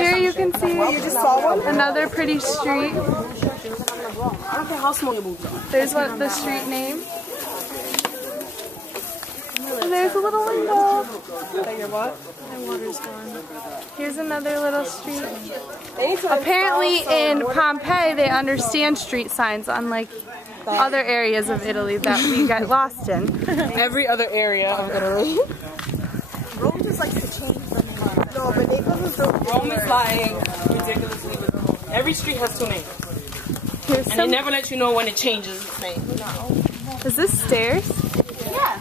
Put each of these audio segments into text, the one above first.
Here you can see another pretty street. I don't care how small your boobs are. There's what the street name. And there's a little window. My water's gone. Here's another little street. Apparently in Pompeii they understand street signs, unlike other areas of Italy that we got lost in. Every other area of Italy. Rome just likes to change the name. No, but Naples is so Rome is like ridiculously. Every street has two names. And they never let you know when it changes its name. Is this stairs? Yeah.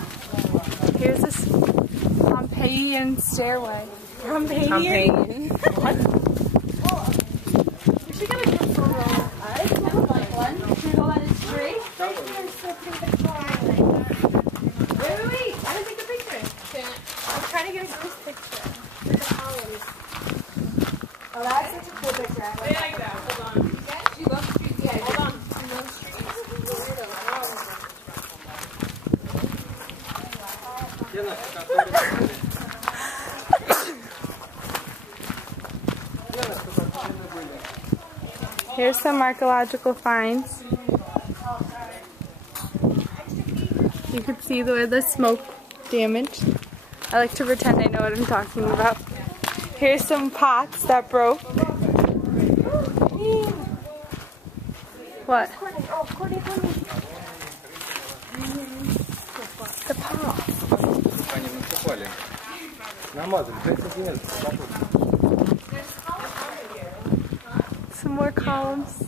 Here's this Pompeian stairway. Pompeian. What? We should get a group photo. I would like one. Should we go on a street? Wait. I didn't take a picture. I'm trying to get a group picture. Oh, that's such a cool picture. I like that. Hold on. She loves streets. Yeah, hold on. She loves streets. Here's some archaeological finds. You can see where the smoke damaged. I like to pretend I know what I'm talking about. Here's some pots that broke. What? The pot. Some more columns.